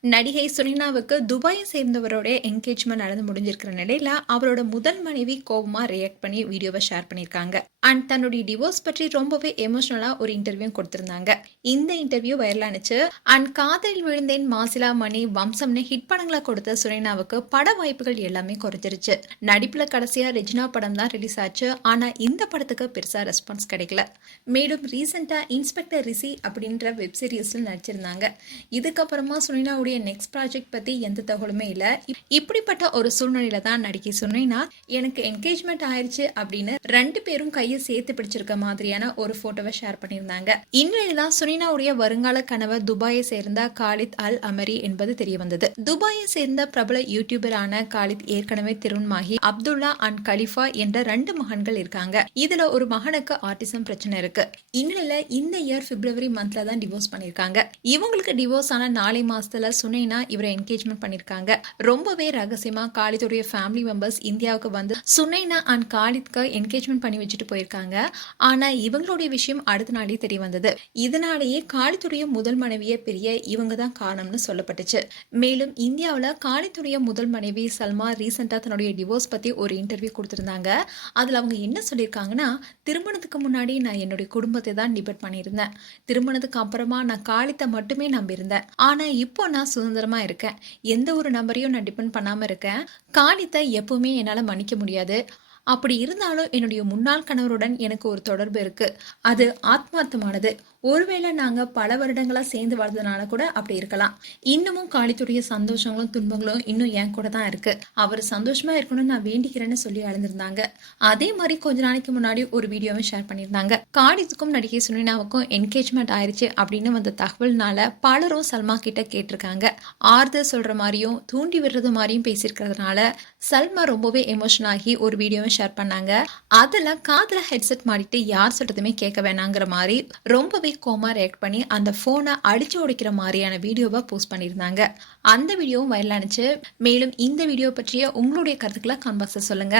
நடிகை சுனினாவுக்கு துபாயை சேர்ந்தவரோட என்கேஜ்மெண்ட் நடந்து முடிஞ்சிருக்கிற நிலையில அவரோட முதல் மனைவி கோபமா ரியாக்ட் பண்ணி வீடியோவை ஷேர் பண்ணியிருக்காங்க. அண்ட் தன்னுடைய டிவோர்ஸ் பற்றி ரொம்பவே எமோஷனலா ஒரு இன்டர்வியூ கொடுத்திருந்தாங்க. இந்த இன்டர்வியூ வைரலானுச்சு அண்ட் காதலில் விழுந்தேன் மாசிலா மணி வம்சம்னு ஹிட் படங்களை கொடுத்த சுனினாவுக்கு பட வாய்ப்புகள் எல்லாமே குறைஞ்சிருச்சு. நடிப்புல கடைசியா ரெஜினா படம் தான் ரிலீஸ் ஆச்சு. ஆனா இந்த படத்துக்கு பெருசா ரெஸ்பான்ஸ் கிடைக்கல. மேலும் ரீசெண்டா இன்ஸ்பெக்டர் ரிசி அப்படின்ற வெப் சீரிஸ்ல நடிச்சிருந்தாங்க. இதுக்கப்புறமா சுனினாவுடைய நெக்ஸ்ட் ப்ராஜெக்ட் பத்தி எந்த தகவலுமே இல்லை. இப்படிப்பட்ட ஒரு சூழ்நிலையில தான் நடிக்க சுனினா எனக்கு என்கேஜ்மெண்ட் ஆயிருச்சு அப்படின்னு ரெண்டு பேரும் கையை சேர்த்து பிடிச்சிருக்க மாதிரியான ஒரு போட்டோவை ஷேர் பண்ணியிருந்தாங்க. இந்நிலையில தான் சுனினாவுடைய வருங்கால கணவர் துபாயை சேர்ந்த காலித் அல் அமரி என்பது தெரிய வந்தது. துபாயை சேர்ந்த பிரபல யூடியூபரான காலித் ஏற்கனவே திருமணமாகி அப்துல்லா அண்ட் கலிஃபா என்ற ரெண்டு மகன்கள் இருக்காங்க. இதுல ஒரு மகனுக்கு ஆர்டிசம் பிரச்சனை இருக்கு. இந்நிலையில இந்த இயர் பிப்ரவரி மந்த்ல தான் டிவோர்ஸ் பண்ணிருக்காங்க இவங்களுக்கு டிவோர்ஸ் ஆன நாளை மாசத்துல சுனைனா இவரை என்கேஜ்மெண்ட் பண்ணிருக்காங்க. ரொம்பவே ரகசியமா காலித்துடைய ஃபேமிலி மெம்பர்ஸ் இந்தியாவுக்கு வந்து சுனைனா அண்ட் காலித்க்கு என்கேஜ்மெண்ட் பண்ணி வச்சுட்டு போயிருக்காங்க. ஆனா இவங்களுடைய விஷயம் அடுத்த நாளே தெரிய வந்தது. இதனாலேயே காலித்துடைய முதல் மனைவியை பெரிய இவங்க தான் காரணம்னு சொல்லப்பட்டுச்சு. மேலும் இந்தியாவில் காலித்துடைய முதல் மனைவி சல்மா ரீசெண்டாக தன்னுடைய டிவோர்ஸ் பற்றி ஒரு இன்டர்வியூ கொடுத்துருந்தாங்க. அதில் அவங்க என்ன சொல்லியிருக்காங்கன்னா திருமணத்துக்கு முன்னாடி நான் என்னுடைய குடும்பத்தை தான் டிபெட் பண்ணியிருந்தேன். திருமணத்துக்கு அப்புறமா நான் காலித்தை மட்டுமே நம்பியிருந்தேன். ஆனால் இப்போ நான் சுதந்திரமாக இருக்கேன். எந்த ஒரு நம்பரையும் நான் டிபெண்ட் பண்ணாமல் இருக்கேன். காணித்தை எப்பவுமே என்னால் மன்னிக்க முடியாது. அப்படி இருந்தாலும் என்னுடைய முன்னாள் கணவருடன் எனக்கு ஒரு தொடர்பு இருக்கு. அது ஆத்மார்த்தமானது. ஒருவேளை நாங்க பல வருடங்களா சேர்ந்து வாழ்ந்ததுனால கூட அப்படி இருக்கலாம். இன்னமும் காளித்துடைய சந்தோஷங்களும் துன்பங்களும் இன்னும் என் கூட தான் இருக்கு. அவர் சந்தோஷமா இருக்கணும்னு நான் வேண்டிக்கிறேன்னு சொல்லி அழுந்திருந்தாங்க. அதே மாதிரி கொஞ்ச நாளைக்கு முன்னாடி ஒரு வீடியோவும் ஷேர் பண்ணியிருந்தாங்க. காளித்துக்கும் நடிகை சுனினாவுக்கும் என்கேஜ்மெண்ட் ஆயிருச்சு அப்படின்னு வந்த தகவல்னால பலரும் சல்மா கிட்ட கேட்டிருக்காங்க. ஆறுதல் சொல்ற மாதிரியும் தூண்டி விடுறது மாதிரியும் பேசியிருக்கிறதுனால சல்மா ரொம்பவே எமோஷன் ஆகி ஒரு வீடியோவை ஷேர் பண்ணாங்க. அதுல காதுல ஹெட்செட் மாட்டிட்டு யார் சொல்றதுமே கேட்க வேணாங்கிற மாதிரி ரொம்பவே கோமா ரியாக்ட் பண்ணி அந்த போனை அடிச்சு உடைக்கிற மாதிரியான வீடியோவை போஸ்ட் பண்ணியிருந்தாங்க. அந்த வீடியோவும் வைரலானுச்சு மேலும் இந்த வீடியோ பற்றிய உங்களுடைய கருத்துக்களை கான்பாக்ஸில் சொல்லுங்க.